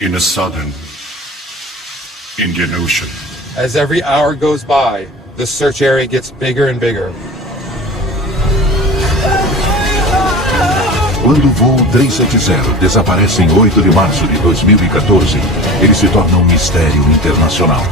in a southern Indian Ocean. As every hour goes by, the search area gets bigger and bigger. Quando o voo 370 desaparece em 8 de março de 2014, ele se torna um mistério internacional.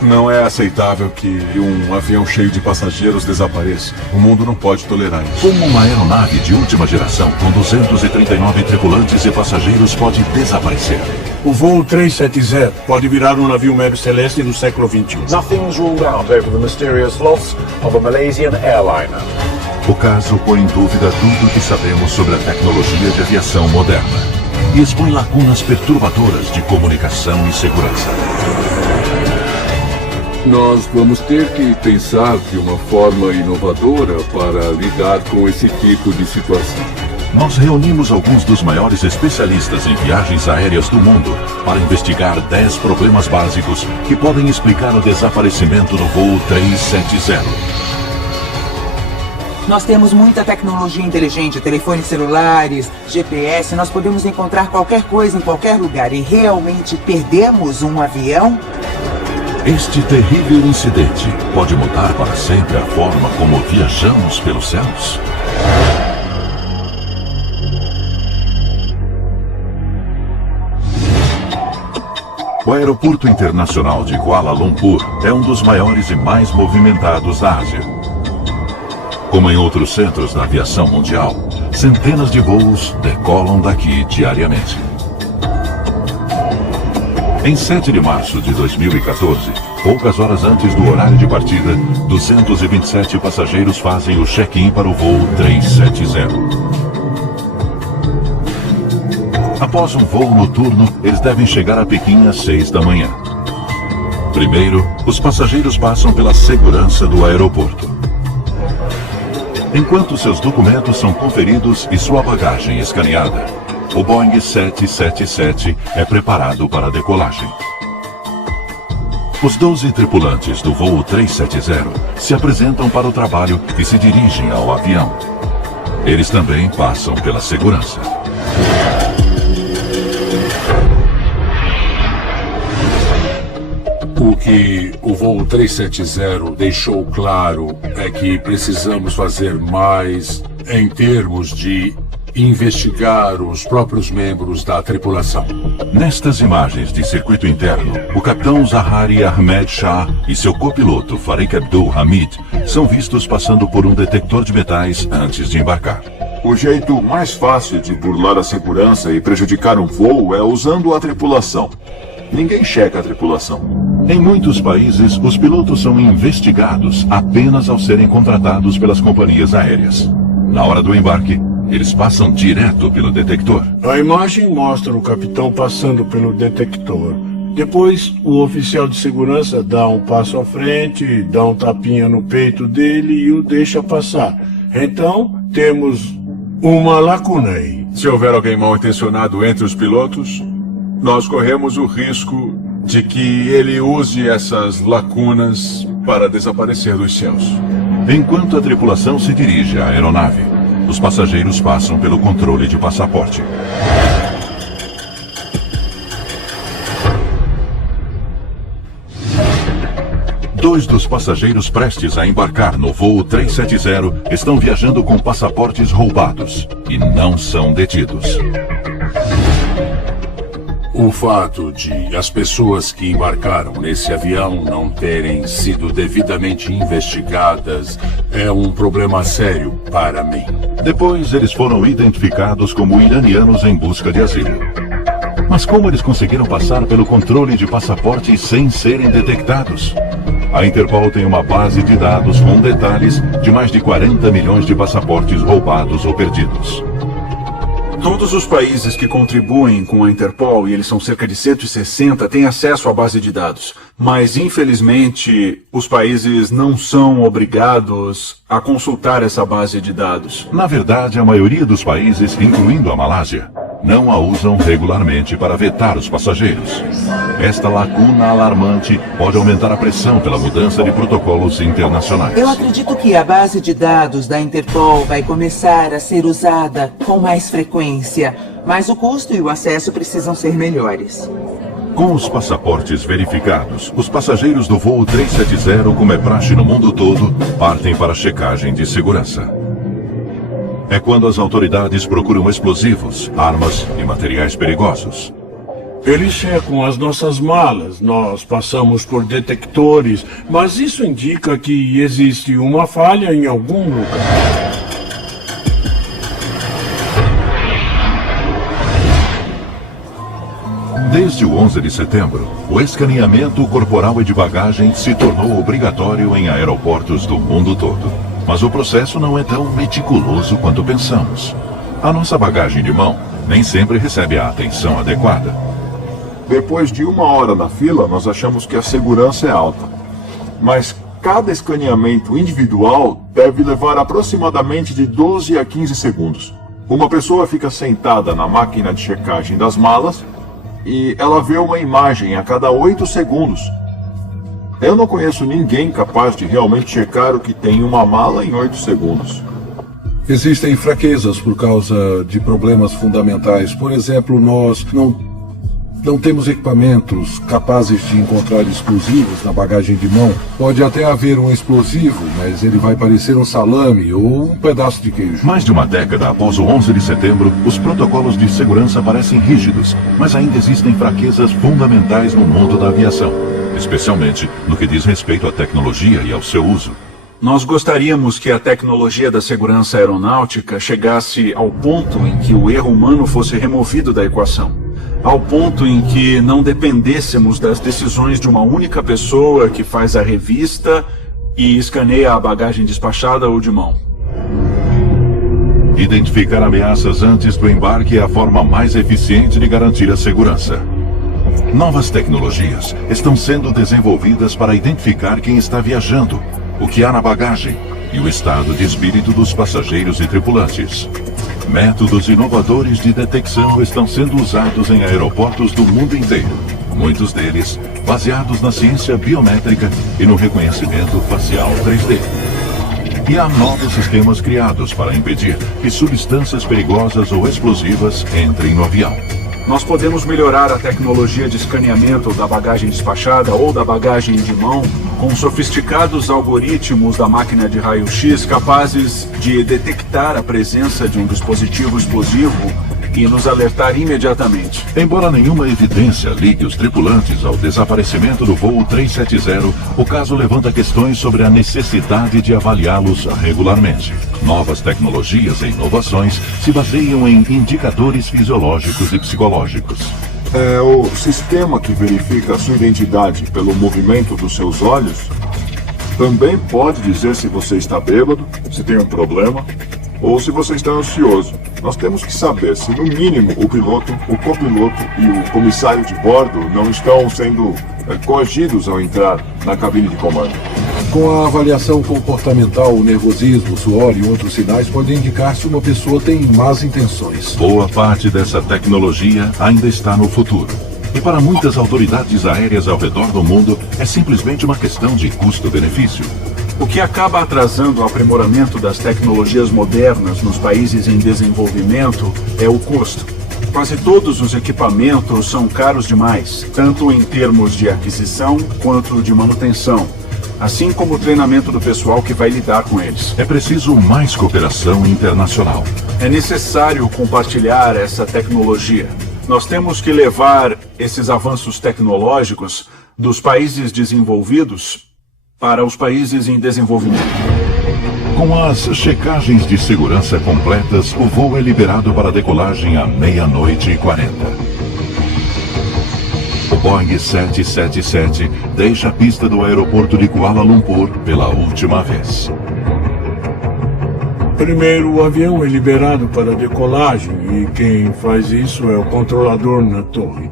Não é aceitável que um avião cheio de passageiros desapareça. O mundo não pode tolerar isso. Como uma aeronave de última geração com 239 tripulantes e passageiros pode desaparecer? O voo 370 pode virar um navio médio celeste do século XXI. Nothing's ruled out over the mysterious loss of a Malaysian airliner. O caso põe em dúvida tudo o que sabemos sobre a tecnologia de aviação moderna e expõe lacunas perturbadoras de comunicação e segurança. Nós vamos ter que pensar de uma forma inovadora para lidar com esse tipo de situação. Nós reunimos alguns dos maiores especialistas em viagens aéreas do mundo para investigar 10 problemas básicos que podem explicar o desaparecimento do voo 370. Nós temos muita tecnologia inteligente, telefones celulares, GPS, nós podemos encontrar qualquer coisa em qualquer lugar e realmente perdemos um avião? Este terrível incidente pode mudar para sempre a forma como viajamos pelos céus? O Aeroporto Internacional de Kuala Lumpur é um dos maiores e mais movimentados da Ásia. Como em outros centros da aviação mundial, centenas de voos decolam daqui diariamente. Em 7 de março de 2014, poucas horas antes do horário de partida, 227 passageiros fazem o check-in para o voo 370. Após um voo noturno, eles devem chegar a Pequim às 6 da manhã. Primeiro, os passageiros passam pela segurança do aeroporto. Enquanto seus documentos são conferidos e sua bagagem escaneada, o Boeing 777 é preparado para a decolagem. Os 12 tripulantes do voo 370 se apresentam para o trabalho e se dirigem ao avião. Eles também passam pela segurança. O que o voo 370 deixou claro é que precisamos fazer mais em termos de investigar os próprios membros da tripulação. Nestas imagens de circuito interno, o capitão Zahari Ahmed Shah e seu copiloto Farik Abdul Hamid são vistos passando por um detector de metais antes de embarcar. O jeito mais fácil de burlar a segurança e prejudicar um voo é usando a tripulação. Ninguém checa a tripulação. Em muitos países, os pilotos são investigados apenas ao serem contratados pelas companhias aéreas. Na hora do embarque, eles passam direto pelo detector. A imagem mostra o capitão passando pelo detector. Depois, o oficial de segurança dá um passo à frente, dá um tapinha no peito dele e o deixa passar. Então, temos uma lacuna aí. Se houver alguém mal intencionado entre os pilotos, nós corremos o risco de que ele use essas lacunas para desaparecer dos céus. Enquanto a tripulação se dirige à aeronave, os passageiros passam pelo controle de passaporte. Dois dos passageiros prestes a embarcar no voo 370 estão viajando com passaportes roubados e não são detidos. O fato de as pessoas que embarcaram nesse avião não terem sido devidamente investigadas é um problema sério para mim. Depois, eles foram identificados como iranianos em busca de asilo. Mas como eles conseguiram passar pelo controle de passaporte sem serem detectados? A Interpol tem uma base de dados com detalhes de mais de 40 milhões de passaportes roubados ou perdidos. Todos os países que contribuem com a Interpol, e eles são cerca de 160, têm acesso à base de dados. Mas, infelizmente, os países não são obrigados a consultar essa base de dados. Na verdade, a maioria dos países, incluindo a Malásia, não a usam regularmente para vetar os passageiros. Esta lacuna alarmante pode aumentar a pressão pela mudança de protocolos internacionais. Eu acredito que a base de dados da Interpol vai começar a ser usada com mais frequência. mas o custo e o acesso precisam ser melhores. Com os passaportes verificados, os passageiros do voo 370, como é praxe no mundo todo, partem para a checagem de segurança. É quando as autoridades procuram explosivos, armas e materiais perigosos. Eles checam as nossas malas, nós passamos por detectores, mas isso indica que existe uma falha em algum lugar. Desde o 11 de setembro, o escaneamento corporal e de bagagem se tornou obrigatório em aeroportos do mundo todo. Mas o processo não é tão meticuloso quanto pensamos. A nossa bagagem de mão nem sempre recebe a atenção adequada. Depois de 1 hora na fila, nós achamos que a segurança é alta. Mas cada escaneamento individual deve levar aproximadamente de 12 a 15 segundos. Uma pessoa fica sentada na máquina de checagem das malas e ela vê uma imagem a cada 8 segundos. Eu não conheço ninguém capaz de realmente checar o que tem em uma mala em 8 segundos. Existem fraquezas por causa de problemas fundamentais. Por exemplo, nós não temos equipamentos capazes de encontrar explosivos na bagagem de mão. Pode até haver um explosivo, mas ele vai parecer um salame ou um pedaço de queijo. Mais de uma década após o 11 de setembro, os protocolos de segurança parecem rígidos, mas ainda existem fraquezas fundamentais no mundo da aviação, especialmente no que diz respeito à tecnologia e ao seu uso. Nós gostaríamos que a tecnologia da segurança aeronáutica chegasse ao ponto em que o erro humano fosse removido da equação. Ao ponto em que não dependêssemos das decisões de uma única pessoa que faz a revista e escaneia a bagagem despachada ou de mão. Identificar ameaças antes do embarque é a forma mais eficiente de garantir a segurança. Novas tecnologias estão sendo desenvolvidas para identificar quem está viajando, o que há na bagagem e o estado de espírito dos passageiros e tripulantes. Métodos inovadores de detecção estão sendo usados em aeroportos do mundo inteiro, muitos deles baseados na ciência biométrica e no reconhecimento facial 3D. E há novos sistemas criados para impedir que substâncias perigosas ou explosivas entrem no avião. Nós podemos melhorar a tecnologia de escaneamento da bagagem despachada ou da bagagem de mão com sofisticados algoritmos da máquina de raio-x capazes de detectar a presença de um dispositivo explosivo e nos alertar imediatamente. Embora nenhuma evidência ligue os tripulantes ao desaparecimento do voo 370, o caso levanta questões sobre a necessidade de avaliá-los regularmente. Novas tecnologias e inovações se baseiam em indicadores fisiológicos e psicológicos. O sistema que verifica a sua identidade pelo movimento dos seus olhos também pode dizer se você está bêbado, se tem um problema ou se você está ansioso. Nós temos que saber se, no mínimo, o piloto, o copiloto e o comissário de bordo não estão sendo coagidos ao entrar na cabine de comando. Com a avaliação comportamental, o nervosismo, o suor e outros sinais podem indicar se uma pessoa tem más intenções. Boa parte dessa tecnologia ainda está no futuro. E para muitas autoridades aéreas ao redor do mundo, é simplesmente uma questão de custo-benefício. O que acaba atrasando o aprimoramento das tecnologias modernas nos países em desenvolvimento é o custo. Quase todos os equipamentos são caros demais, tanto em termos de aquisição quanto de manutenção, assim como o treinamento do pessoal que vai lidar com eles. É preciso mais cooperação internacional. É necessário compartilhar essa tecnologia. Nós temos que levar esses avanços tecnológicos dos países desenvolvidos para os países em desenvolvimento. Com as checagens de segurança completas, o voo é liberado para decolagem à 00:40. O Boeing 777 deixa a pista do aeroporto de Kuala Lumpur pela última vez. Primeiro, o avião é liberado para decolagem e quem faz isso é o controlador na torre.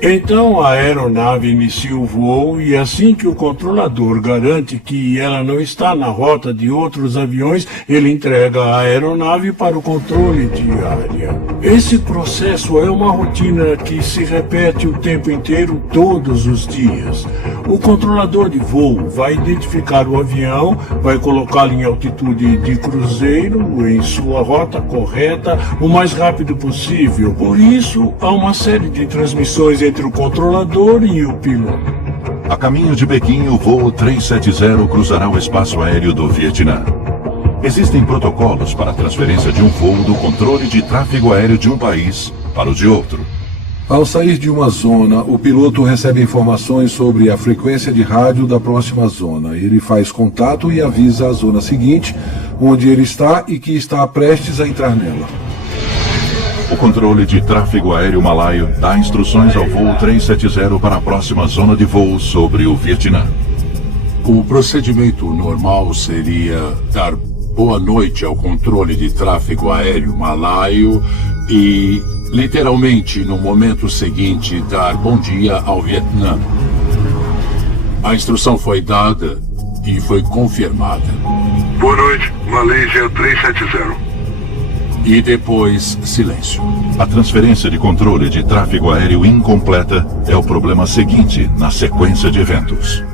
Então a aeronave inicia o voo e assim que o controlador garante que ela não está na rota de outros aviões, ele entrega a aeronave para o controle de área. Esse processo é uma rotina que se repete o tempo inteiro, todos os dias. O controlador de voo vai identificar o avião, vai colocá-lo em altitude de cruzeiro, em sua rota correta, o mais rápido possível. Por isso, há uma série de transmissões entre o controlador e o piloto. A caminho de Pequim, o voo 370 cruzará o espaço aéreo do Vietnã. Existem protocolos para a transferência de um voo do controle de tráfego aéreo de um país para o de outro. Ao sair de uma zona, o piloto recebe informações sobre a frequência de rádio da próxima zona. Ele faz contato e avisa a zona seguinte, onde ele está e que está prestes a entrar nela. O controle de tráfego aéreo malaio dá instruções ao voo 370 para a próxima zona de voo sobre o Vietnã. O procedimento normal seria dar boa noite ao controle de tráfego aéreo malaio e, literalmente, no momento seguinte, dar bom dia ao Vietnã. A instrução foi dada e foi confirmada. Boa noite, Malaysia 370. E depois, silêncio. A transferência de controle de tráfego aéreo incompleta é o problema seguinte na sequência de eventos.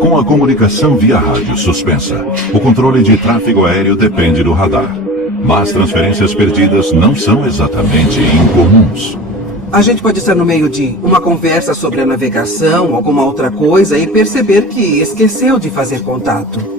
Com a comunicação via rádio suspensa, o controle de tráfego aéreo depende do radar. Mas transferências perdidas não são exatamente incomuns. A gente pode estar no meio de uma conversa sobre a navegação, alguma outra coisa, e perceber que esqueceu de fazer contato.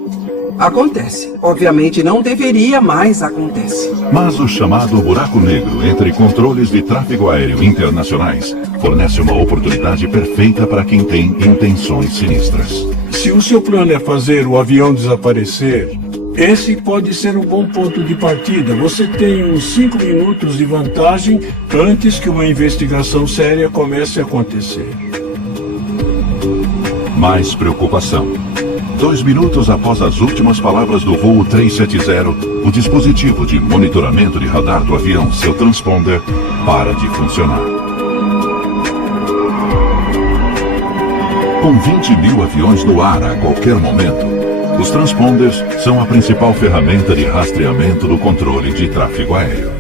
Acontece. Obviamente não deveria, mas acontece. Mas o chamado buraco negro entre controles de tráfego aéreo internacionais fornece uma oportunidade perfeita para quem tem intenções sinistras. Se o seu plano é fazer o avião desaparecer, esse pode ser um bom ponto de partida. Você tem uns 5 minutos de vantagem antes que uma investigação séria comece a acontecer. Mais preocupação. 2 minutos após as últimas palavras do voo 370, o dispositivo de monitoramento de radar do avião, seu transponder, para de funcionar. Com 20 mil aviões no ar a qualquer momento, os transponders são a principal ferramenta de rastreamento do controle de tráfego aéreo.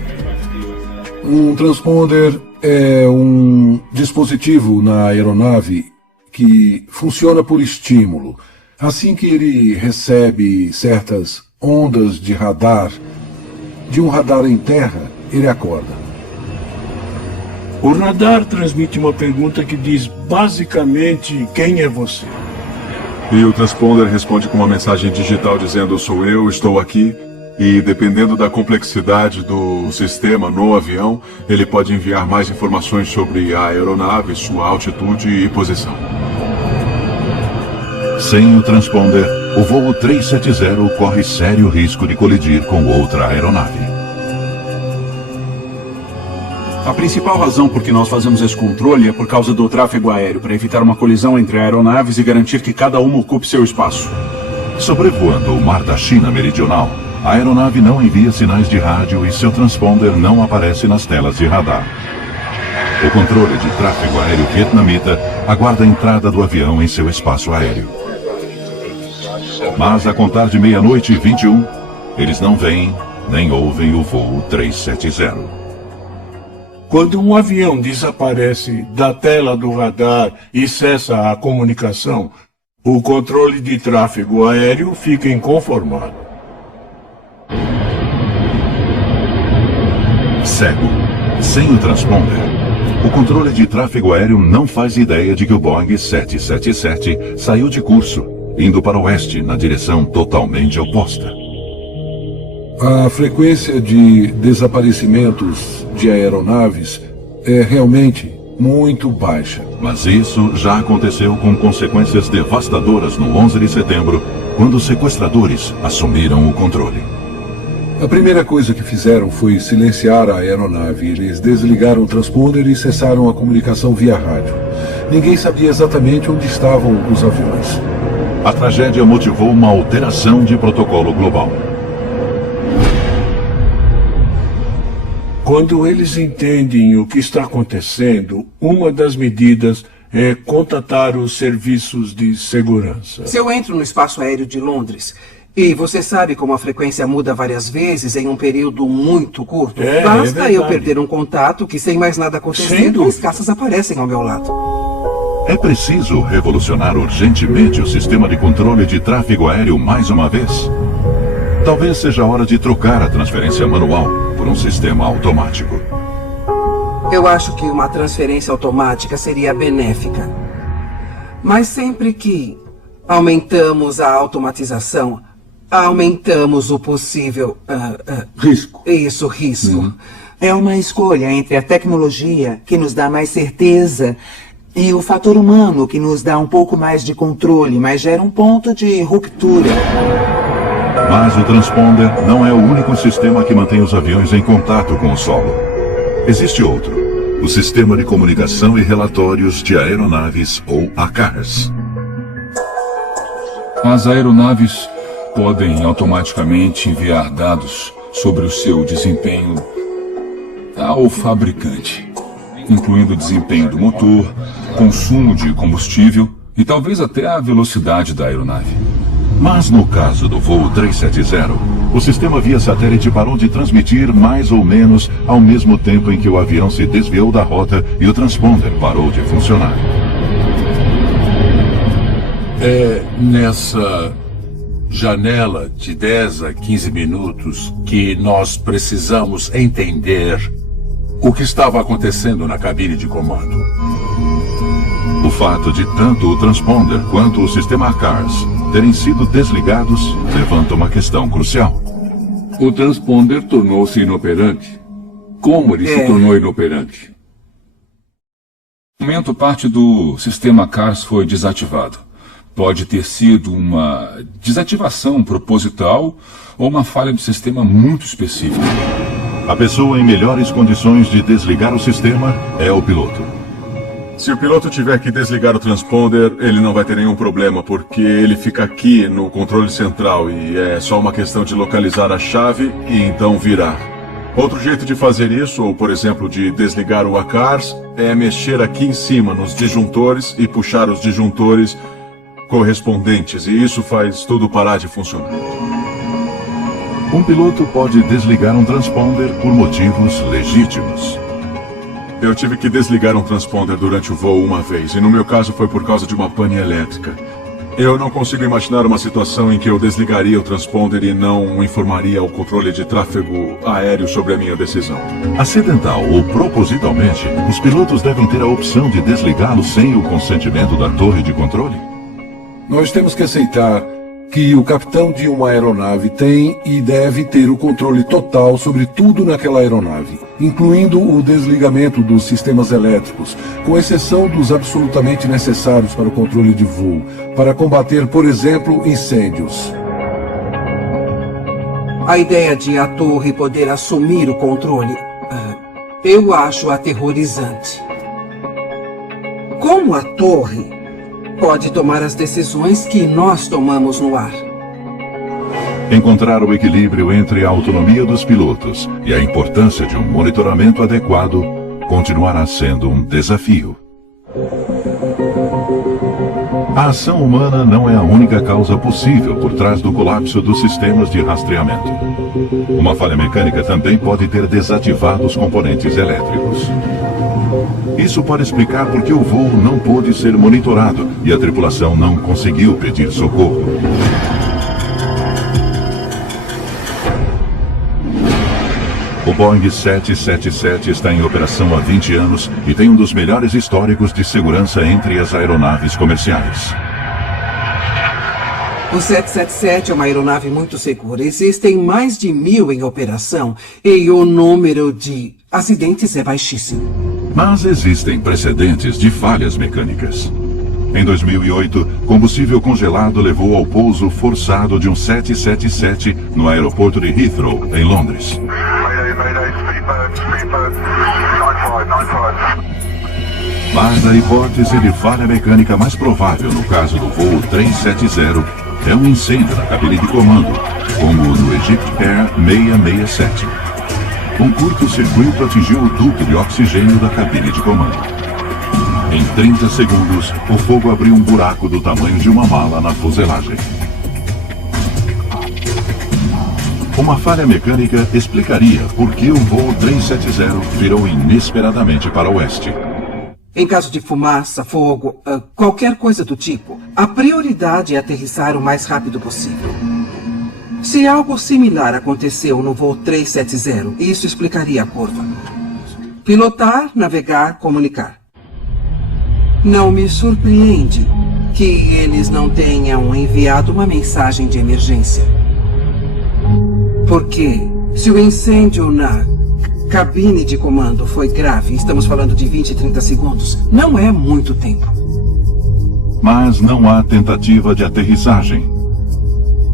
Um transponder é um dispositivo na aeronave que funciona por estímulo. Assim que ele recebe certas ondas de radar, de um radar em terra, ele acorda. O radar transmite uma pergunta que diz basicamente quem é você. E o transponder responde com uma mensagem digital dizendo sou eu, estou aqui. E dependendo da complexidade do sistema no avião, ele pode enviar mais informações sobre a aeronave, sua altitude e posição. Sem o transponder, o voo 370 corre sério risco de colidir com outra aeronave. A principal razão por que nós fazemos esse controle é por causa do tráfego aéreo, para evitar uma colisão entre aeronaves e garantir que cada uma ocupe seu espaço. Sobrevoando o mar da China Meridional, a aeronave não envia sinais de rádio e seu transponder não aparece nas telas de radar. O controle de tráfego aéreo vietnamita aguarda a entrada do avião em seu espaço aéreo. Mas a contar de 00:21, eles não veem nem ouvem o voo 370. Quando um avião desaparece da tela do radar e cessa a comunicação, o controle de tráfego aéreo fica inconformado. Cego, sem o transponder, o controle de tráfego aéreo não faz ideia de que o Boeing 777 saiu de curso, indo para o oeste na direção totalmente oposta. A frequência de desaparecimentos de aeronaves é realmente muito baixa. Mas isso já aconteceu com consequências devastadoras no 11 de setembro, quando os sequestradores assumiram o controle. A primeira coisa que fizeram foi silenciar a aeronave. Eles desligaram o transponder e cessaram a comunicação via rádio. Ninguém sabia exatamente onde estavam os aviões. A tragédia motivou uma alteração de protocolo global. Quando eles entendem o que está acontecendo, uma das medidas é contatar os serviços de segurança. Se eu entro no espaço aéreo de Londres, e você sabe como a frequência muda várias vezes em um período muito curto, basta eu perder um contato que, sem mais nada acontecendo, as caças aparecem ao meu lado. É preciso revolucionar urgentemente o sistema de controle de tráfego aéreo mais uma vez? Talvez seja a hora de trocar a transferência manual por um sistema automático. Eu acho que uma transferência automática seria benéfica. Mas sempre que aumentamos a automatização, aumentamos o possível risco. Isso, risco. É uma escolha entre a tecnologia, que nos dá mais certeza, e o fator humano, que nos dá um pouco mais de controle, mas gera um ponto de ruptura. Mas o transponder não é o único sistema que mantém os aviões em contato com o solo. Existe outro, o Sistema de Comunicação e Relatórios de Aeronaves, ou ACARS. As aeronaves podem automaticamente enviar dados sobre o seu desempenho ao fabricante, incluindo o desempenho do motor, consumo de combustível e talvez até a velocidade da aeronave. Mas no caso do voo 370, o sistema via satélite parou de transmitir mais ou menos ao mesmo tempo em que o avião se desviou da rota e o transponder parou de funcionar. É nessa janela de 10 a 15 minutos que nós precisamos entender o que estava acontecendo na cabine de comando. O fato de tanto o transponder quanto o sistema ACARS terem sido desligados levanta uma questão crucial. O transponder tornou-se inoperante. Como ele se tornou inoperante? No momento, parte do sistema ACARS foi desativado. Pode ter sido uma desativação proposital ou uma falha do sistema muito específica. A pessoa em melhores condições de desligar o sistema é o piloto. Se o piloto tiver que desligar o transponder, ele não vai ter nenhum problema, porque ele fica aqui no controle central e é só uma questão de localizar a chave e então virar. Outro jeito de fazer isso, ou por exemplo de desligar o ACARS, é mexer aqui em cima nos disjuntores e puxar os disjuntores correspondentes, e isso faz tudo parar de funcionar. Um piloto pode desligar um transponder por motivos legítimos. Eu tive que desligar um transponder durante o voo uma vez, e no meu caso foi por causa de uma pane elétrica. Eu não consigo imaginar uma situação em que eu desligaria o transponder e não informaria o controle de tráfego aéreo sobre a minha decisão. Acidental ou propositalmente, os pilotos devem ter a opção de desligá-lo sem o consentimento da torre de controle? Nós temos que aceitar que o capitão de uma aeronave tem e deve ter o controle total sobre tudo naquela aeronave, incluindo o desligamento dos sistemas elétricos, com exceção dos absolutamente necessários para o controle de voo, para combater, por exemplo, incêndios. A ideia de a torre poder assumir o controle, eu acho aterrorizante. Como a torre pode tomar as decisões que nós tomamos no ar? Encontrar o equilíbrio entre a autonomia dos pilotos e a importância de um monitoramento adequado continuará sendo um desafio. A ação humana não é a única causa possível por trás do colapso dos sistemas de rastreamento. Uma falha mecânica também pode ter desativado os componentes elétricos. Isso pode explicar por que o voo não pôde ser monitorado e a tripulação não conseguiu pedir socorro. O Boeing 777 está em operação há 20 anos e tem um dos melhores históricos de segurança entre as aeronaves comerciais. O 777 é uma aeronave muito segura. Existem mais de 1000 em operação e o número de acidentes é baixíssimo. Mas existem precedentes de falhas mecânicas. Em 2008, combustível congelado levou ao pouso forçado de um 777 no aeroporto de Heathrow, em Londres. Mas a hipótese de falha mecânica mais provável no caso do voo 370 é um incêndio na cabine de comando, como no Egypt Air 667. Um curto-circuito atingiu o duto de oxigênio da cabine de comando. Em 30 segundos, o fogo abriu um buraco do tamanho de uma mala na fuselagem. Uma falha mecânica explicaria por que o voo 370 virou inesperadamente para o oeste. Em caso de fumaça, fogo, qualquer coisa do tipo, a prioridade é aterrissar o mais rápido possível. Se algo similar aconteceu no voo 370, isso explicaria a curva. Pilotar, navegar, comunicar. Não me surpreende que eles não tenham enviado uma mensagem de emergência. Porque se o incêndio na cabine de comando foi grave, estamos falando de 20 e 30 segundos, não é muito tempo. Mas não há tentativa de aterrissagem.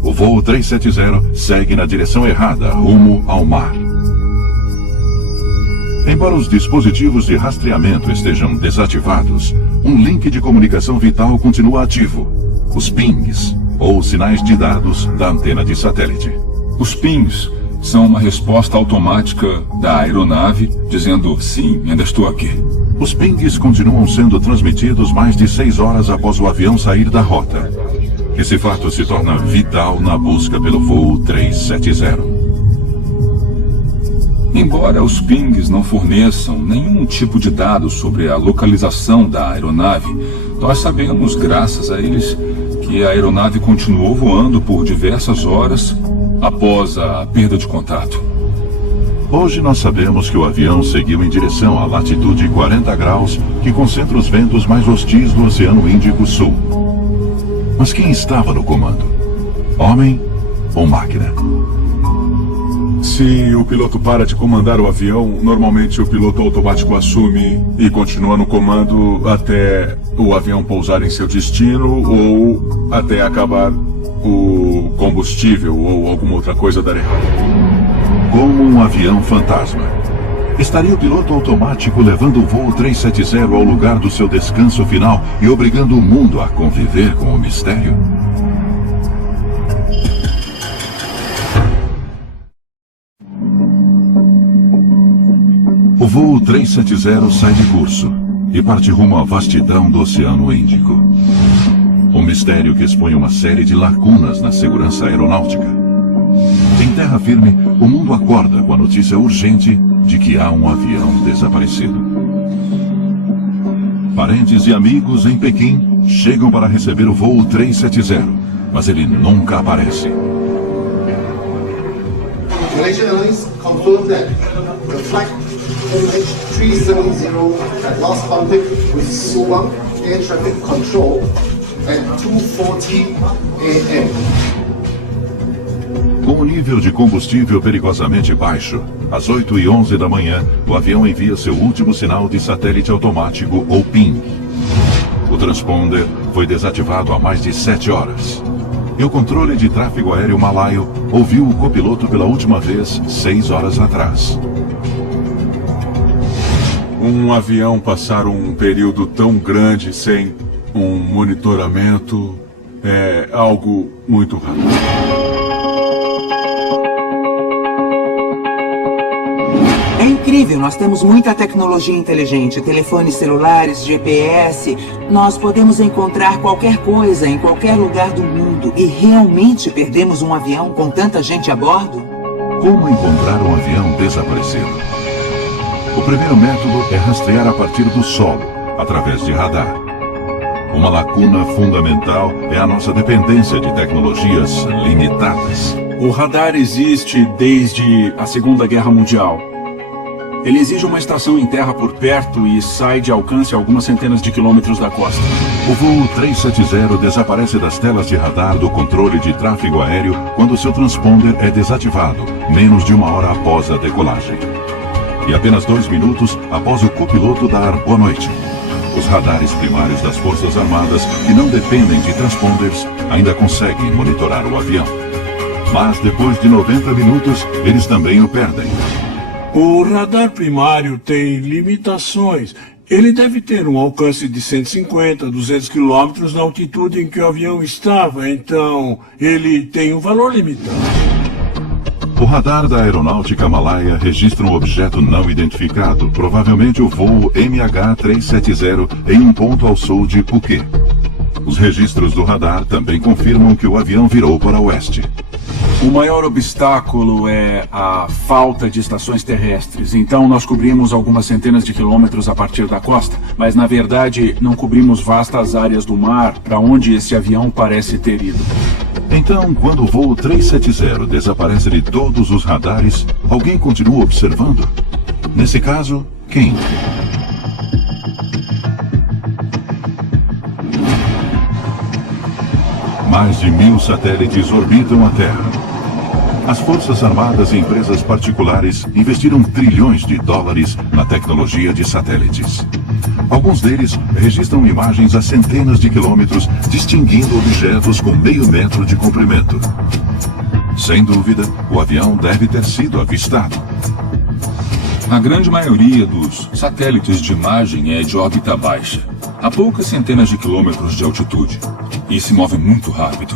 O voo 370 segue na direção errada, rumo ao mar. Embora os dispositivos de rastreamento estejam desativados, um link de comunicação vital continua ativo. Os pings, ou sinais de dados da antena de satélite. Os pings são uma resposta automática da aeronave dizendo sim, ainda estou aqui. Os pings continuam sendo transmitidos mais de 6 horas após o avião sair da rota. Esse fato se torna vital na busca pelo voo 370. Embora os pings não forneçam nenhum tipo de dado sobre a localização da aeronave, nós sabemos, graças a eles, que a aeronave continuou voando por diversas horas após a perda de contato. Hoje nós sabemos que o avião seguiu em direção à latitude 40 graus, que concentra os ventos mais hostis do Oceano Índico Sul. Mas quem estava no comando? Homem ou máquina? Se o piloto para de comandar o avião, normalmente o piloto automático assume e continua no comando até o avião pousar em seu destino ou até acabar o combustível ou alguma outra coisa dar errado. Como um avião fantasma. Estaria o piloto automático levando o voo 370 ao lugar do seu descanso final e obrigando o mundo a conviver com o mistério? O voo 370 sai de curso e parte rumo à vastidão do Oceano Índico. Um mistério que expõe uma série de lacunas na segurança aeronáutica. Em terra firme, o mundo acorda com a notícia urgente de que há um avião desaparecido. Parentes e amigos em Pequim chegam para receber o voo 370, mas ele nunca aparece. Malaysian Airlines confirmed that the flight MH370 had lost contact with Subang Air Traffic Control at 2:40 a.m. Com o nível de combustível perigosamente baixo, às 8h11 da manhã, o avião envia seu último sinal de satélite automático, ou PIN. O transponder foi desativado há mais de 7 horas. E o controle de tráfego aéreo malaio ouviu o copiloto pela última vez 6 horas atrás. Um avião passar um período tão grande sem um monitoramento é algo muito raro. É incrível, nós temos muita tecnologia inteligente, telefones celulares, GPS. Nós podemos encontrar qualquer coisa em qualquer lugar do mundo e realmente perdemos um avião com tanta gente a bordo? Como encontrar um avião desaparecido? O primeiro método é rastrear a partir do solo, através de radar. Uma lacuna fundamental é a nossa dependência de tecnologias limitadas. O radar existe desde a Segunda Guerra Mundial. Ele exige uma estação em terra por perto e sai de alcance a algumas centenas de quilômetros da costa. O voo 370 desaparece das telas de radar do controle de tráfego aéreo quando seu transponder é desativado, menos de 1 hora após a decolagem. E apenas 2 minutos após o copiloto dar boa noite. Os radares primários das Forças Armadas, que não dependem de transponders, ainda conseguem monitorar o avião. Mas depois de 90 minutos, eles também o perdem. O radar primário tem limitações. Ele deve ter um alcance de 150, 200 quilômetros na altitude em que o avião estava, então ele tem um valor limitado. O radar da aeronáutica malaia registra um objeto não identificado, provavelmente o voo MH370 em um ponto ao sul de Phuket. Os registros do radar também confirmam que o avião virou para o oeste. O maior obstáculo é a falta de estações terrestres. Então nós cobrimos algumas centenas de quilômetros a partir da costa, mas na verdade não cobrimos vastas áreas do mar para onde esse avião parece ter ido. Então, quando o voo 370 desaparece de todos os radares, alguém continua observando? Nesse caso, quem? Mais de 1000 satélites orbitam a Terra. As Forças Armadas e empresas particulares investiram trilhões de dólares na tecnologia de satélites. Alguns deles registram imagens a centenas de quilômetros, distinguindo objetos com meio metro de comprimento. Sem dúvida, o avião deve ter sido avistado. A grande maioria dos satélites de imagem é de órbita baixa, a poucas centenas de quilômetros de altitude, e se move muito rápido.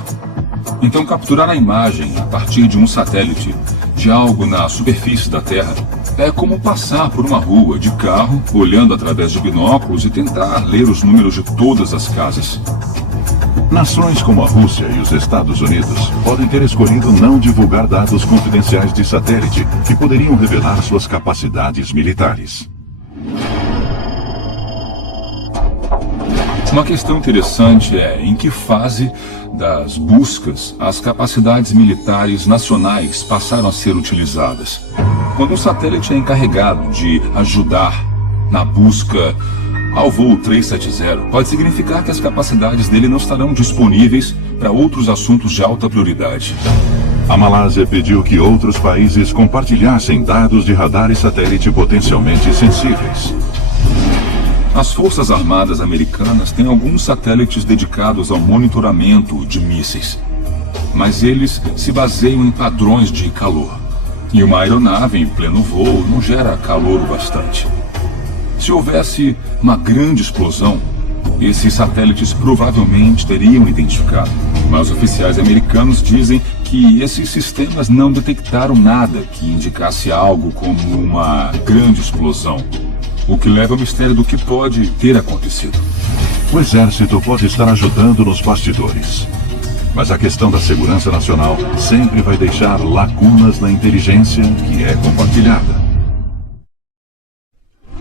Então, capturar a imagem a partir de um satélite de algo na superfície da Terra é como passar por uma rua de carro, olhando através de binóculos e tentar ler os números de todas as casas. Nações como a Rússia e os Estados Unidos podem ter escolhido não divulgar dados confidenciais de satélite que poderiam revelar suas capacidades militares. Uma questão interessante é em que fase das buscas as capacidades militares nacionais passaram a ser utilizadas. Quando um satélite é encarregado de ajudar na busca ao voo 370, pode significar que as capacidades dele não estarão disponíveis para outros assuntos de alta prioridade. A Malásia pediu que outros países compartilhassem dados de radar e satélite potencialmente sensíveis. As Forças Armadas Americanas têm alguns satélites dedicados ao monitoramento de mísseis, mas eles se baseiam em padrões de calor. E uma aeronave em pleno voo não gera calor o bastante. Se houvesse uma grande explosão, esses satélites provavelmente teriam identificado. Mas oficiais americanos dizem que esses sistemas não detectaram nada que indicasse algo como uma grande explosão, o que leva ao mistério do que pode ter acontecido. O exército pode estar ajudando nos bastidores, mas a questão da segurança nacional sempre vai deixar lacunas na inteligência que é compartilhada.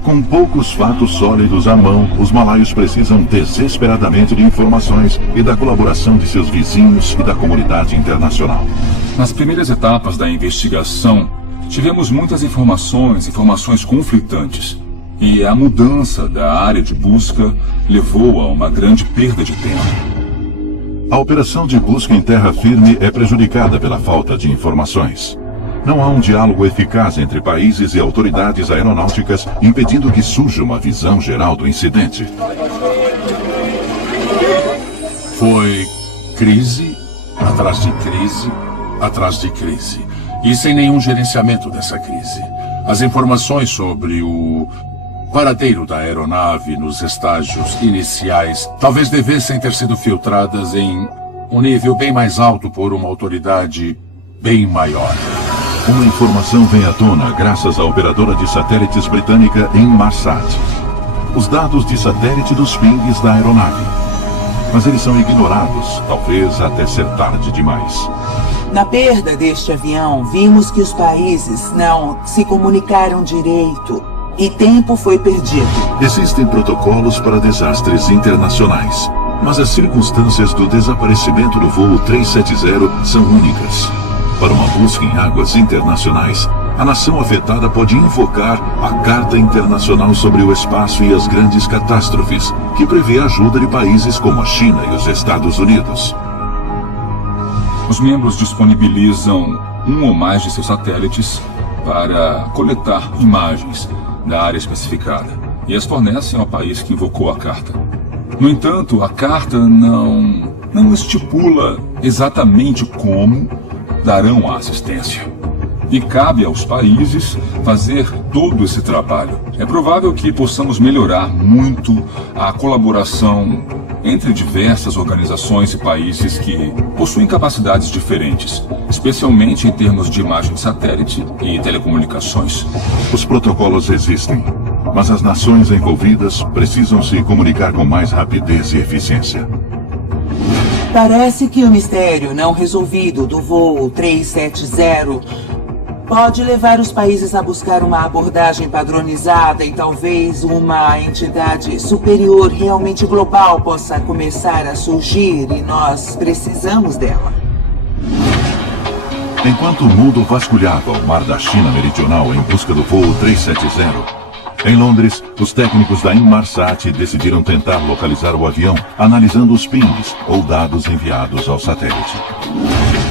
Com poucos fatos sólidos à mão, os malaios precisam desesperadamente de informações e da colaboração de seus vizinhos e da comunidade internacional. Nas primeiras etapas da investigação, tivemos muitas informações conflitantes. E a mudança da área de busca levou a uma grande perda de tempo. A operação de busca em terra firme é prejudicada pela falta de informações. Não há um diálogo eficaz entre países e autoridades aeronáuticas, impedindo que surja uma visão geral do incidente. Foi crise, atrás de crise, atrás de crise. E sem nenhum gerenciamento dessa crise. As informações sobre o paradeiro da aeronave nos estágios iniciais talvez devessem ter sido filtradas em um nível bem mais alto por uma autoridade bem maior. Uma informação vem à tona graças à operadora de satélites britânica Inmarsat. Os dados de satélite dos pings da aeronave. Mas eles são ignorados, talvez até ser tarde demais. Na perda deste avião, vimos que os países não se comunicaram direito e tempo foi perdido. Existem protocolos para desastres internacionais, mas as circunstâncias do desaparecimento do voo 370 são únicas. Para uma busca em águas internacionais, a nação afetada pode invocar a Carta Internacional sobre o Espaço e as Grandes Catástrofes, que prevê a ajuda de países como a China e os Estados Unidos. Os membros disponibilizam um ou mais de seus satélites para coletar imagens da área especificada e as fornecem ao país que invocou a carta. No entanto, a carta não estipula exatamente como darão a assistência. E cabe aos países fazer todo esse trabalho. É provável que possamos melhorar muito a colaboração entre diversas organizações e países que possuem capacidades diferentes, especialmente em termos de imagem de satélite e telecomunicações. Os protocolos existem, mas as nações envolvidas precisam se comunicar com mais rapidez e eficiência. Parece que o mistério não resolvido do voo 370 pode levar os países a buscar uma abordagem padronizada e talvez uma entidade superior realmente global possa começar a surgir e nós precisamos dela. Enquanto o mundo vasculhava o mar da China Meridional em busca do voo 370, em Londres, os técnicos da Inmarsat decidiram tentar localizar o avião analisando os pings ou dados enviados ao satélite.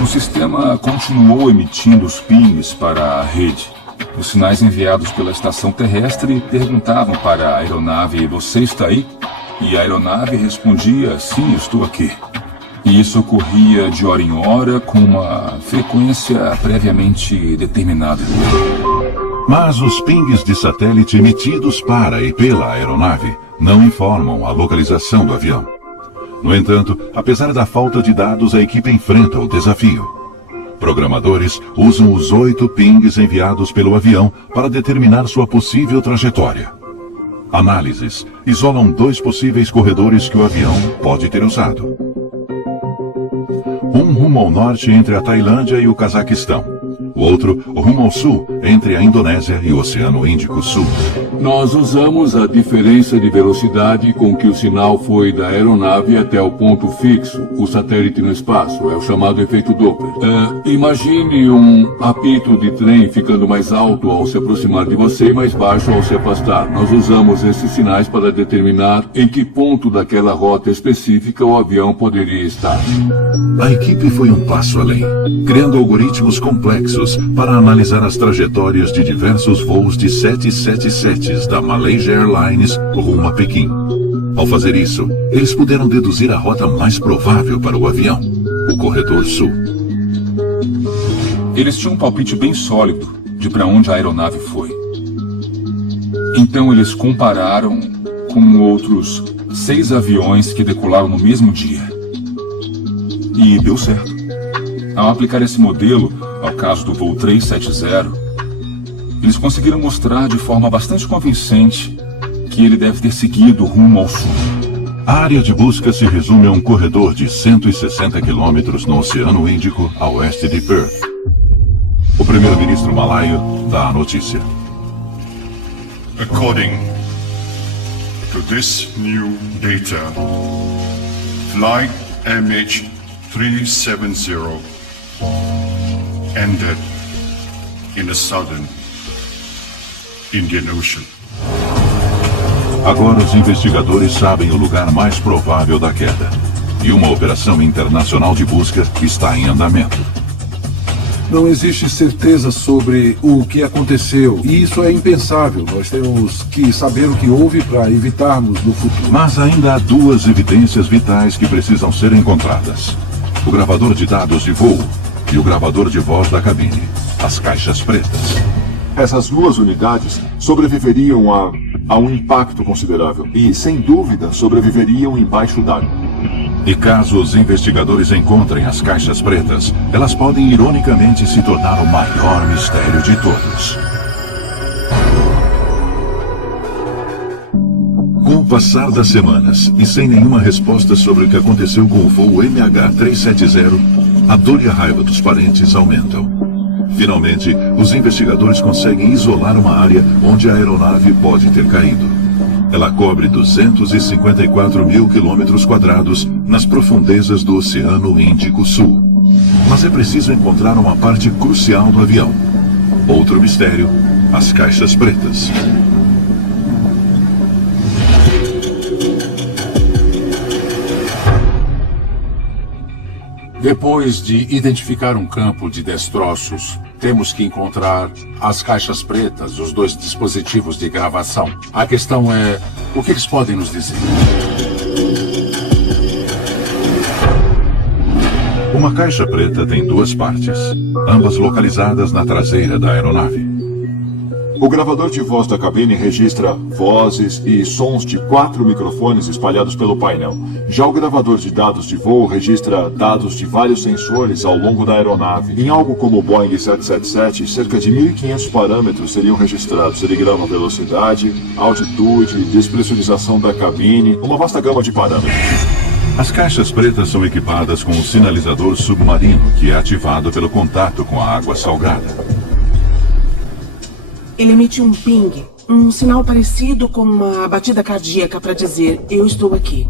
O sistema continuou emitindo os pings para a rede. Os sinais enviados pela estação terrestre perguntavam para a aeronave: "Você está aí?" E a aeronave respondia: "Sim, estou aqui." E isso ocorria de hora em hora com uma frequência previamente determinada. Mas os pings de satélite emitidos para e pela aeronave não informam a localização do avião. No entanto, apesar da falta de dados, a equipe enfrenta o desafio. Programadores usam os 8 pings enviados pelo avião para determinar sua possível trajetória. Análises isolam 2 possíveis corredores que o avião pode ter usado. Um rumo ao norte entre a Tailândia e o Cazaquistão. O outro rumo ao sul, entre a Indonésia e o Oceano Índico Sul. Nós usamos a diferença de velocidade com que o sinal foi da aeronave até o ponto fixo, o satélite no espaço. É o chamado efeito Doppler. Imagine um apito de trem ficando mais alto ao se aproximar de você e mais baixo ao se afastar. Nós usamos esses sinais para determinar em que ponto daquela rota específica o avião poderia estar. A equipe foi um passo além, criando algoritmos complexos para analisar as trajetórias de diversos voos de 777s da Malaysia Airlines rumo a Pequim. Ao fazer isso, eles puderam deduzir a rota mais provável para o avião, o corredor sul. Eles tinham um palpite bem sólido de para onde a aeronave foi. Então eles compararam com outros 6 aviões que decolaram no mesmo dia. E deu certo. Ao aplicar esse modelo ao caso do voo 370, eles conseguiram mostrar de forma bastante convincente que ele deve ter seguido rumo ao sul. A área de busca se resume a um corredor de 160 quilômetros no Oceano Índico, a oeste de Perth. O primeiro-ministro malaio dá a notícia. According to this new data, flight MH370 ended in the southern Indian Ocean. Agora os investigadores sabem o lugar mais provável da queda. E uma operação internacional de busca está em andamento. Não existe certeza sobre o que aconteceu, e isso é impensável. Nós temos que saber o que houve para evitarmos no futuro. Mas ainda há 2 evidências vitais que precisam ser encontradas: o gravador de dados de voo e o gravador de voz da cabine, as caixas pretas. Essas 2 unidades sobreviveriam a um impacto considerável e, sem dúvida, sobreviveriam embaixo d'água. E caso os investigadores encontrem as caixas pretas, elas podem ironicamente se tornar o maior mistério de todos. Com o passar das semanas e sem nenhuma resposta sobre o que aconteceu com o voo MH370, a dor e a raiva dos parentes aumentam. Finalmente, os investigadores conseguem isolar uma área onde a aeronave pode ter caído. Ela cobre 254 mil quilômetros quadrados nas profundezas do Oceano Índico Sul. Mas é preciso encontrar uma parte crucial do avião. Outro mistério: as caixas pretas. Depois de identificar um campo de destroços, temos que encontrar as caixas pretas, os 2 dispositivos de gravação. A questão é, o que eles podem nos dizer? Uma caixa preta tem 2 partes, ambas localizadas na traseira da aeronave. O gravador de voz da cabine registra vozes e sons de 4 microfones espalhados pelo painel. Já o gravador de dados de voo registra dados de vários sensores ao longo da aeronave. Em algo como o Boeing 777, cerca de 1.500 parâmetros seriam registrados. Ele grava velocidade, altitude, despressurização da cabine, uma vasta gama de parâmetros. As caixas pretas são equipadas com um sinalizador submarino que é ativado pelo contato com a água salgada. Ele emite um ping, um sinal parecido com uma batida cardíaca para dizer, eu estou aqui.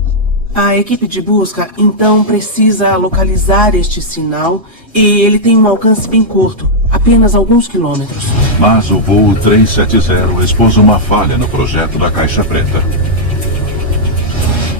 A equipe de busca, então, precisa localizar este sinal e ele tem um alcance bem curto, apenas alguns quilômetros. Mas o voo 370 expôs uma falha no projeto da caixa preta.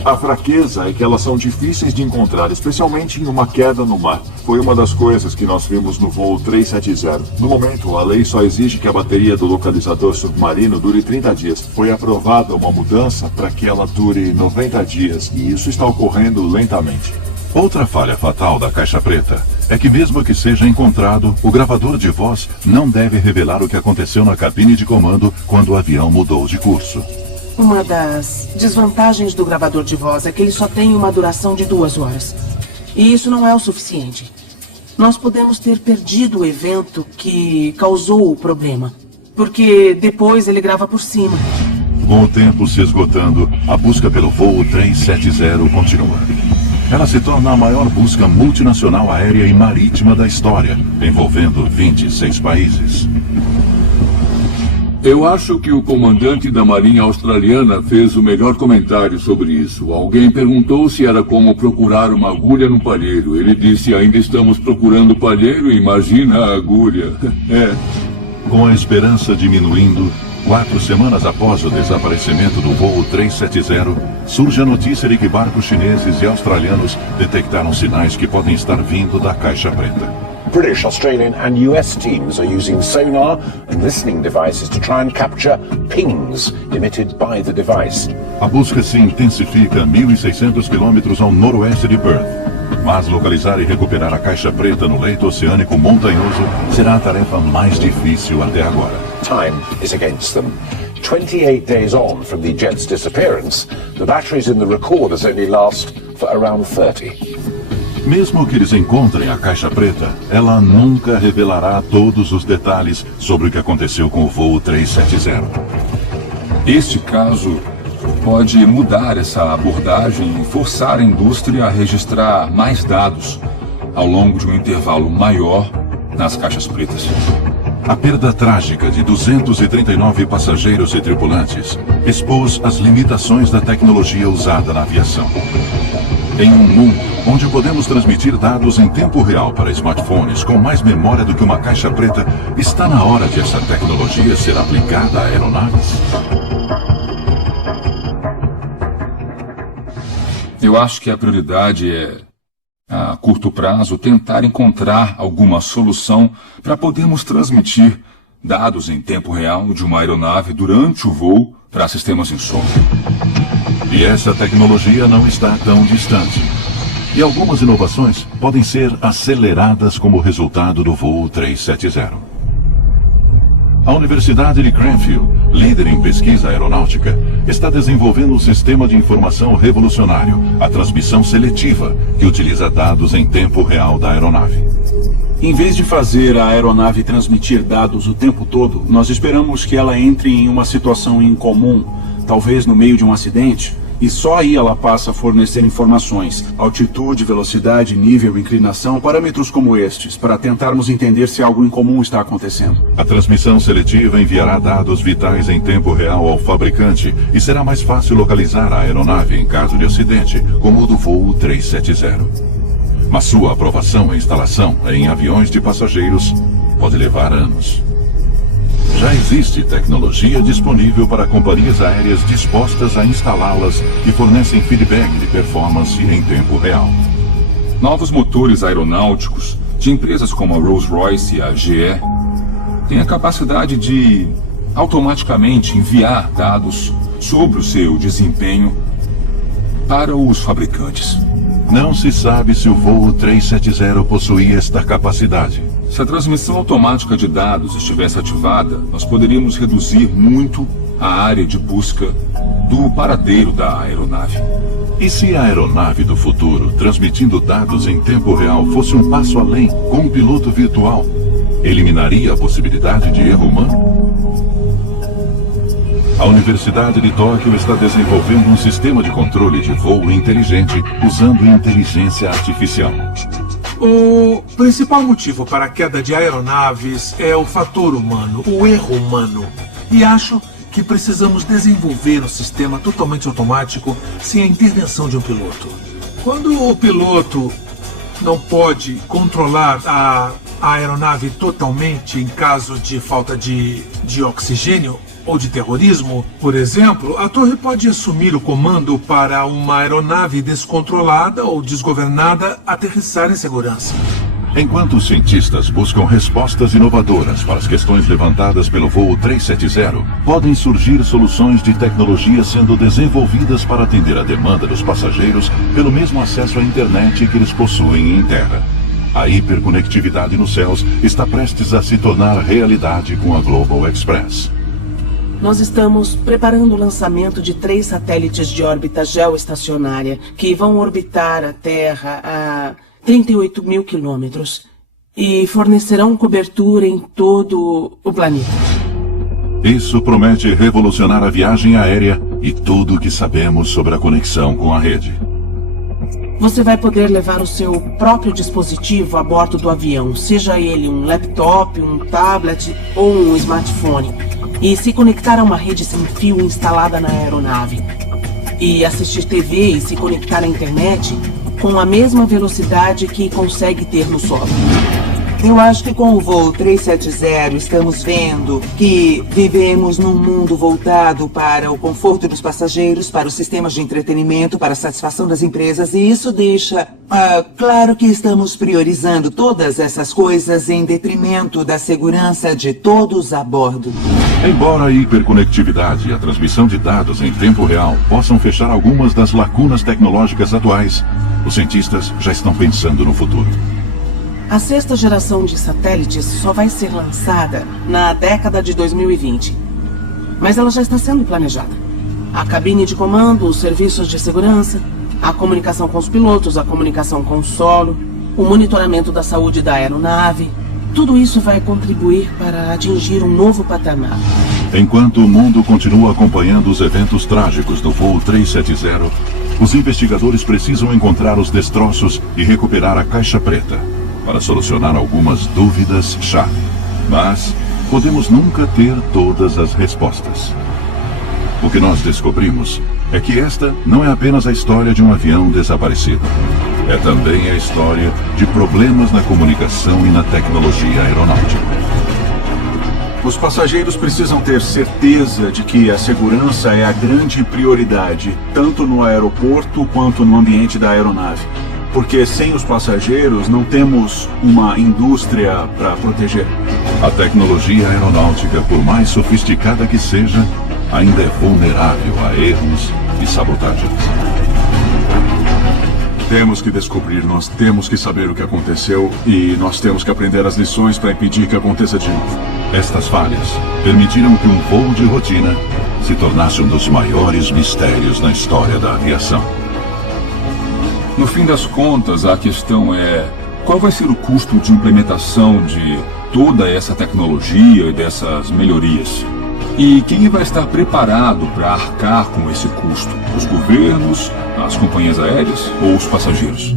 A fraqueza é que elas são difíceis de encontrar, especialmente em uma queda no mar. Foi uma das coisas que nós vimos no voo 370. No momento, a lei só exige que a bateria do localizador submarino dure 30 dias. Foi aprovada uma mudança para que ela dure 90 dias, e isso está ocorrendo lentamente. Outra falha fatal da caixa preta é que mesmo que seja encontrado, o gravador de voz não deve revelar o que aconteceu na cabine de comando quando o avião mudou de curso. Uma das desvantagens do gravador de voz é que ele só tem uma duração de 2 horas. E isso não é o suficiente. Nós podemos ter perdido o evento que causou o problema, porque depois ele grava por cima. Com o tempo se esgotando, a busca pelo voo 370 continua. Ela se torna a maior busca multinacional aérea e marítima da história, envolvendo 26 países. Eu acho que o comandante da Marinha Australiana fez o melhor comentário sobre isso. Alguém perguntou se era como procurar uma agulha no palheiro. Ele disse, ainda estamos procurando o palheiro, imagina a agulha. Com a esperança diminuindo, 4 semanas após o desaparecimento do voo 370, surge a notícia de que barcos chineses e australianos detectaram sinais que podem estar vindo da caixa preta. British, Australian and US teams are using sonar and listening devices to try and capture pings emitted by the device. A busca se intensifica a 1.600 quilômetros ao noroeste de Perth. Mas localizar e recuperar a caixa preta no leito oceânico montanhoso será a tarefa mais difícil até agora. Time is against them. 28 days on from the jet's disappearance, the batteries in the recorders only last for around 30. Mesmo que eles encontrem a caixa preta, ela nunca revelará todos os detalhes sobre o que aconteceu com o voo 370. Este caso pode mudar essa abordagem e forçar a indústria a registrar mais dados ao longo de um intervalo maior nas caixas pretas. A perda trágica de 239 passageiros e tripulantes expôs as limitações da tecnologia usada na aviação. Em um mundo onde podemos transmitir dados em tempo real para smartphones com mais memória do que uma caixa preta, está na hora de essa tecnologia ser aplicada a aeronaves? Eu acho que a prioridade é, a curto prazo, tentar encontrar alguma solução para podermos transmitir dados em tempo real de uma aeronave durante o voo para sistemas em som. E essa tecnologia não está tão distante. E algumas inovações podem ser aceleradas como resultado do voo 370. A Universidade de Cranfield, líder em pesquisa aeronáutica, está desenvolvendo um sistema de informação revolucionário, a transmissão seletiva, que utiliza dados em tempo real da aeronave. Em vez de fazer a aeronave transmitir dados o tempo todo, nós esperamos que ela entre em uma situação incomum, talvez no meio de um acidente, e só aí ela passa a fornecer informações, altitude, velocidade, nível, inclinação, parâmetros como estes, para tentarmos entender se algo incomum está acontecendo. A transmissão seletiva enviará dados vitais em tempo real ao fabricante e será mais fácil localizar a aeronave em caso de acidente, como o do voo 370. Mas sua aprovação e instalação em aviões de passageiros pode levar anos. Já existe tecnologia disponível para companhias aéreas dispostas a instalá-las e fornecem feedback de performance em tempo real. Novos motores aeronáuticos de empresas como a Rolls-Royce e a GE têm a capacidade de automaticamente enviar dados sobre o seu desempenho para os fabricantes. Não se sabe se o voo 370 possuía esta capacidade. Se a transmissão automática de dados estivesse ativada, nós poderíamos reduzir muito a área de busca do paradeiro da aeronave. E se a aeronave do futuro, transmitindo dados em tempo real, fosse um passo além, com um piloto virtual? Eliminaria a possibilidade de erro humano? A Universidade de Tóquio está desenvolvendo um sistema de controle de voo inteligente usando inteligência artificial. O principal motivo para a queda de aeronaves é o fator humano, o erro humano. E acho que precisamos desenvolver um sistema totalmente automático sem a intervenção de um piloto. Quando o piloto não pode controlar a aeronave totalmente em caso de falta de oxigênio ou de terrorismo, por exemplo, a torre pode assumir o comando para uma aeronave descontrolada ou desgovernada aterrissar em segurança. Enquanto os cientistas buscam respostas inovadoras para as questões levantadas pelo voo 370, podem surgir soluções de tecnologia sendo desenvolvidas para atender a demanda dos passageiros pelo mesmo acesso à internet que eles possuem em terra. A hiperconectividade nos céus está prestes a se tornar realidade com a Global Express. Nós estamos preparando o lançamento de 3 satélites de órbita geoestacionária que vão orbitar a Terra a 38 mil quilômetros e fornecerão cobertura em todo o planeta. Isso promete revolucionar a viagem aérea e tudo o que sabemos sobre a conexão com a rede. Você vai poder levar o seu próprio dispositivo a bordo do avião, seja ele um laptop, um tablet ou um smartphone, e se conectar a uma rede sem fio instalada na aeronave. E assistir TV e se conectar à internet com a mesma velocidade que consegue ter no solo. Eu acho que com o voo 370 estamos vendo que vivemos num mundo voltado para o conforto dos passageiros, para os sistemas de entretenimento, para a satisfação das empresas, e isso deixa claro que estamos priorizando todas essas coisas em detrimento da segurança de todos a bordo. Embora a hiperconectividade e a transmissão de dados em tempo real possam fechar algumas das lacunas tecnológicas atuais, os cientistas já estão pensando no futuro. A 6ª geração de satélites só vai ser lançada na década de 2020. Mas ela já está sendo planejada. A cabine de comando, os serviços de segurança, a comunicação com os pilotos, a comunicação com o solo, o monitoramento da saúde da aeronave, tudo isso vai contribuir para atingir um novo patamar. Enquanto o mundo continua acompanhando os eventos trágicos do voo 370, os investigadores precisam encontrar os destroços e recuperar a caixa preta para solucionar algumas dúvidas-chave. Mas podemos nunca ter todas as respostas. O que nós descobrimos é que esta não é apenas a história de um avião desaparecido. É também a história de problemas na comunicação e na tecnologia aeronáutica. Os passageiros precisam ter certeza de que a segurança é a grande prioridade, tanto no aeroporto quanto no ambiente da aeronave. Porque sem os passageiros não temos uma indústria para proteger. A tecnologia aeronáutica, por mais sofisticada que seja, ainda é vulnerável a erros e sabotagens. Temos que descobrir, nós temos que saber o que aconteceu e nós temos que aprender as lições para impedir que aconteça de novo. Estas falhas permitiram que um voo de rotina se tornasse um dos maiores mistérios na história da aviação. No fim das contas, a questão é: qual vai ser o custo de implementação de toda essa tecnologia e dessas melhorias? E quem vai estar preparado para arcar com esse custo? Os governos, as companhias aéreas ou os passageiros?